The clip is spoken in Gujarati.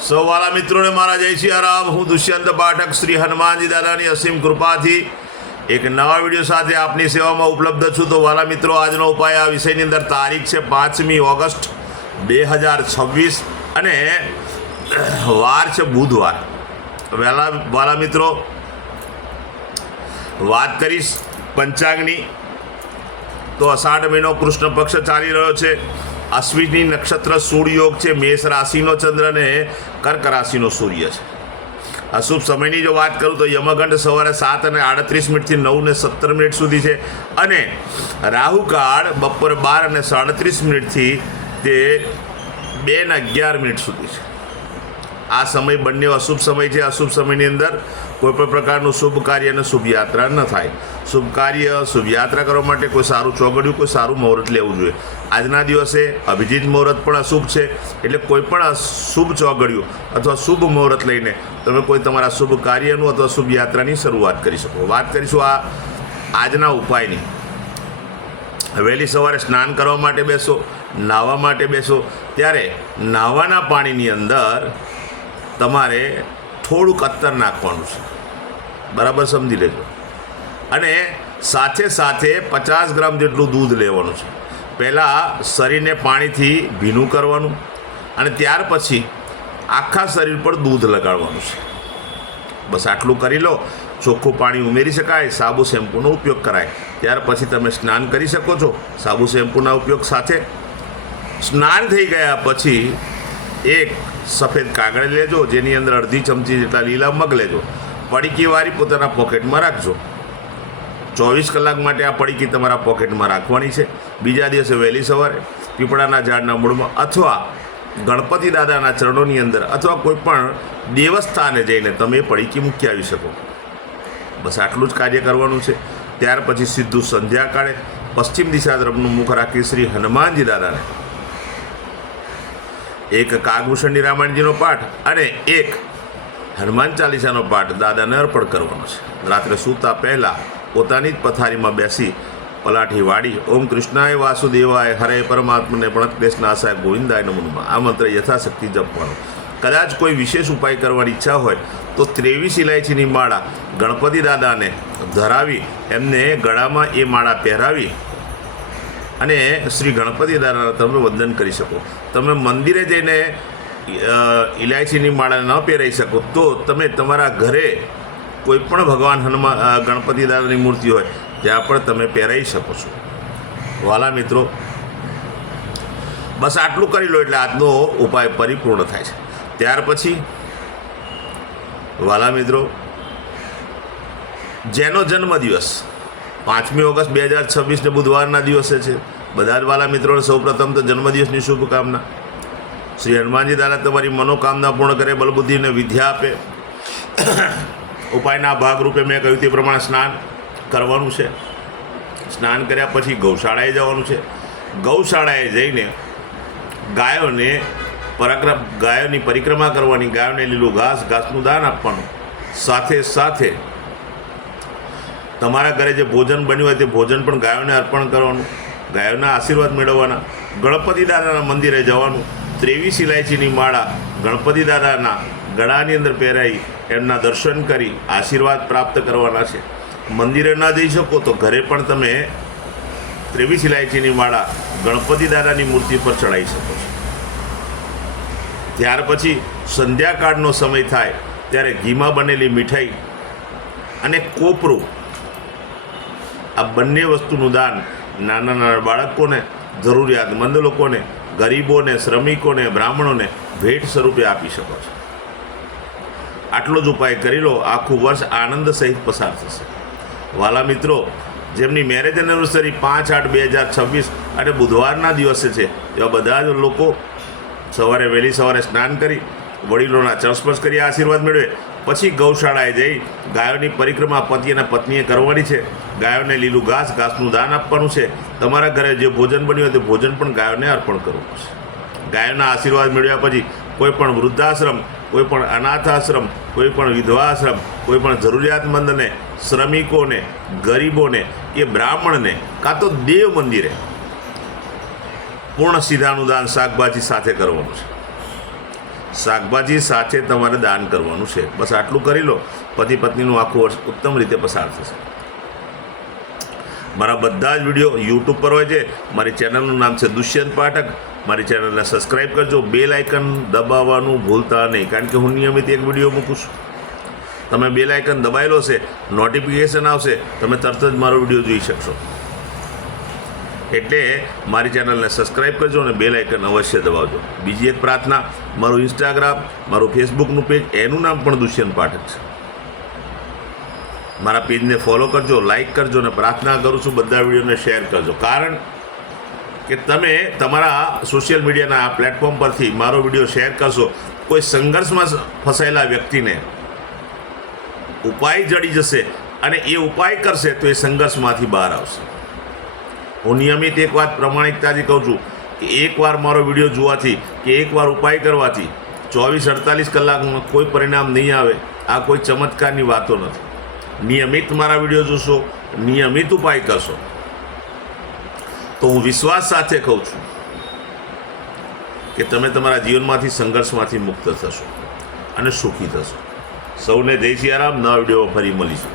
સૌ વાલા મિત્રોને મારા જય સિયારામ। હું દુષ્યંત પાઠક શ્રી હનુમાનજી દાદાની અસીમ કૃપાથી એક નવા વિડીયો સાથે આપની સેવામાં ઉપલબ્ધ છું। તો વાલા મિત્રો, આજનો ઉપાય આ વિષયની અંદર તારીખ છે 5મી ઓગસ્ટ 2026 અને વાર છે બુધવાર। વાલા મિત્રો, વાત કરીશ પંચાંગની। તો અષાઢ મહિનો કૃષ્ણ પક્ષ ચાલી રહ્યો છે। અશ્વિની નક્ષત્ર સૂર્યયોગ છે। મેષ રાશિનો ચંદ્ર ને કર્ક રાશિનો સૂર્ય છે। અશુભ સમયની જો વાત કરું તો યમગંડ સવારે 7:38 થી 9:17 સુધી છે અને રાહુકાળ બપોરે 12:37 થી તે 2:11 સુધી છે। આ સમય બંને અશુભ સમય છે। અશુભ સમયની અંદર કોઈ પણ પ્રકારનું શુભ કાર્ય અને શુભ યાત્રા ન થાય। શુભ કાર્ય શુભ યાત્રા કરવા માટે કોઈ સારું ચોગડિયું, કોઈ સારું મુહૂર્ત લેવું જોઈએ। આજના દિવસે અભિજીત મુહૂર્ત પણ અશુભ છે, એટલે કોઈ પણ શુભ ચોગડિયું અથવા શુભ મુહૂર્ત લઈને તમે કોઈ તમારા શુભ કાર્યનું અથવા શુભ યાત્રાની શરૂઆત કરી શકો। વાત કરીશું આજના ઉપાયની। વહેલી સવારે સ્નાન કરવા માટે બેસો, નાહવા માટે બેસો, ત્યારે નાહવાના પાણીની અંદર તમારે થોડુંક અત્તર નાખવાનું છે, બરાબર સમજી લેજો। અને સાથે સાથે 50 ગ્રામ જેટલું દૂધ લેવાનું છે। પહેલાં શરીરને પાણીથી ભીનું કરવાનું અને ત્યાર પછી આખા શરીર પર દૂધ લગાડવાનું છે। બસ આટલું કરી લો। ચોખ્ખું પાણી ઉમેરી શકાય, સાબુ શેમ્પૂનો ઉપયોગ કરાય। ત્યાર પછી તમે સ્નાન કરી શકો છો સાબુ શેમ્પૂના ઉપયોગ સાથે। સ્નાન થઈ ગયા પછી એક સફેદ કાગળ લેજો, જેની અંદર અડધી ચમચી જેટલા લીલા મગ લેજો। પડીકી વાળી પોતાના પોકેટમાં રાખજો। 24 કલાક માટે આ પડીકી તમારા પોકેટમાં રાખવાની છે। બીજા દિવસે વહેલી સવારે પીપળાના ઝાડના મૂળમાં અથવા ગણપતિ દાદાના ચરણોની અંદર અથવા કોઈ પણ દેવસ્થાને જઈને તમે પડીકી મૂકી આવી શકો। બસ આટલું જ કાર્ય કરવાનું છે। ત્યાર પછી સીધું સંધ્યાકાળે પશ્ચિમ દિશા તરફનું મુખ રાખી શ્રી હનુમાનજી દાદાને એક કાગભૂષણની રામાયણજીનો પાઠ અને એક હનુમાન ચાલીસાનો પાઠ દાદાને અર્પણ કરવાનો છે। રાત્રે સૂતા પહેલાં પોતાની જ પથારીમાં બેસી પલાઠી વાળી ઓમ કૃષ્ણાય વાસુદેવાય હરે પરમાત્મને પ્રણતક્લેશનાશાય ગોવિંદાય નમો નમઃ આ મંત્ર યથાશક્તિ જપવાનો। કદાચ કોઈ વિશેષ ઉપાય કરવાની ઈચ્છા હોય તો 23 ઇલાયચીની માળા ગણપતિ દાદાને ધરાવી એમને ગળામાં એ માળા પહેરાવી અને શ્રી ગણપતિ દાદાના તમે વંદન કરી શકો। તમે મંદિરે જઈને ઇલાયચીની માળા ન પહેરાઈ શકો તો તમે તમારા ઘરે કોઈ પણ ભગવાન ગણપતિ દાદાની મૂર્તિ હોય ત્યાં પણ તમે પહેરાઈ શકો છો। વાલા મિત્રો, બસ આટલું કરી લો એટલે આજનો ઉપાય પરિપૂર્ણ થાય છે। ત્યાર પછી વાલા મિત્રો, જેનો જન્મદિવસ 5મી ઓગસ્ટ 2026 બુધવારના દિવસે છે, બધા જ વાલા મિત્રોને સૌપ્રથમ તો જન્મદિવસની શુભકામના। શ્રી હનુમાનજી દાદા તમારી મનોકામના પૂર્ણ કરે, બલબુદ્ધિ અને વિદ્યા આપે। ઉપાયના ભાગરૂપે મેં કહ્યું તે પ્રમાણે સ્નાન કરવાનું છે। સ્નાન કર્યા પછી ગૌશાળાએ જવાનું છે। ગૌશાળાએ જઈને ગાયોની પરિક્રમા કરવાની, ગાયોને લીલું ઘાસનું દાન આપવાનું। સાથે સાથે તમારા ઘરે જે ભોજન બન્યું હોય તે ભોજન પણ ગાયોને અર્પણ કરવાનું, ગાયોના આશીર્વાદ મેળવવાના। ગણપતિ દાદાના મંદિરે જવાનું। 23 ઇલાયચીની માળા ગણપતિ દાદાના ગળાની અંદર પહેરાવી એમના દર્શન કરી આશીર્વાદ પ્રાપ્ત કરવાના છે। મંદિરે ના જઈ શકો તો ઘરે પણ તમે 23 ઇલાયચીની માળા ગણપતિ દાદાની મૂર્તિ પર ચડાવી શકો છો। ત્યાર પછી સંધ્યાકાળનો સમય થાય ત્યારે ઘીમાં બનેલી મીઠાઈ અને કોપરું, આ બંને વસ્તુનું દાન નાના નાના બાળકોને, જરૂરિયાતમંદ લોકોને, ગરીબોને, શ્રમિકોને, બ્રાહ્મણોને ભેટ સ્વરૂપે આપી શકો છો। આટલો જ ઉપાય કરી લો, આખું વર્ષ આનંદ સહિત પસાર થશે। વાલા મિત્રો, જેમની મેરેજ એનિવર્સરી 5/8/2026 અને બુધવારના દિવસે છે એવા બધા જ લોકો સવારે વહેલી સવારે સ્નાન કરી વડીલોના ચરસ્પર્શ કરી આશીર્વાદ મેળવે, પછી ગૌશાળાએ જઈ ગાયોની પરિક્રમા પતિ અને પત્નીએ કરવાની છે। ગાયોને લીલું ઘાસનું દાન આપવાનું છે। તમારા ઘરે જે ભોજન બન્યું હોય તે ભોજન પણ ગાયોને અર્પણ કરવું છે। ગાયોના આશીર્વાદ મેળવ્યા પછી કોઈ પણ વૃદ્ધાશ્રમ, કોઈ પણ અનાથ આશ્રમ, કોઈ પણ વિધવા આશ્રમ, કોઈ પણ જરૂરિયાતમંદને, શ્રમિકોને, ગરીબોને કે બ્રાહ્મણને કાં તો દેવ મંદિરે પૂર્ણ સીધાનું દાન શાકભાજી સાથે કરવાનું છે। શાકભાજી સાથે તમારે દાન કરવાનું છે. બસ આટલું કરી લો, પતિ પત્નીનું આખું વર્ષ ઉત્તમ રીતે પસાર થશે. મારા બધા જ વિડીયો યુટ્યુબ પર હોય છે. મારી ચેનલનું નામ છે દુષ્યંત પાઠક. મારી ચેનલને સબસ્ક્રાઈબ કરજો. બેલ આઇકન દબાવવાનું ભૂલતા નહીં, કારણ કે હું નિયમિત એક વિડીયો મૂકું છું. તમે બેલ આઇકન દબાયેલો છે, નોટિફિકેશન આવશે, તમે તરત જ મારો વિડીયો જોઈ શકશો. એટલે મારી ચેનલને સબસ્ક્રાઈબ કરજો અને બેલ આઇકન અવશ્ય દબાવજો. બીજી એક પ્રાર્થના, મારું ઇન્સ્ટાગ્રામ, મારું ફેસબુકનું પેજ, એનું નામ પણ દુષ્યંત પાઠક છે. મારા પેજને ફોલો કરજો, લાઈક કરજો અને પ્રાર્થના કરું છું બધા વિડીયોને શેર કરજો. કારણ કે તમે તમારા સોશિયલ મીડિયાના આ પ્લેટફોર્મ પરથી મારો વિડીયો શેર કરશો, કોઈ સંઘર્ષમાં ફસાયેલા વ્યક્તિને ઉપાય જડી જશે અને એ ઉપાય કરશે તો એ સંઘર્ષમાંથી બહાર આવશે. હું નિયમિત એક વાત પ્રમાણિકતાથી કહું છું કે એકવાર મારો વિડીયો જોવાથી કે એકવાર ઉપાય કરવાથી 24-48 કલાકમાં કોઈ પરિણામ નહીં આવે. આ કોઈ ચમત્કારની વાતો નથી. નિયમિત મારા વિડીયો જોશો, નિયમિત ઉપાય કરશો તો હું વિશ્વાસ સાથે કહું છું કે તમે તમારા જીવનમાંથી સંઘર્ષમાંથી મુક્ત થશો અને સુખી થશો. સૌને જય સિયારામ. નવા વિડીયો ફરી મળીશું.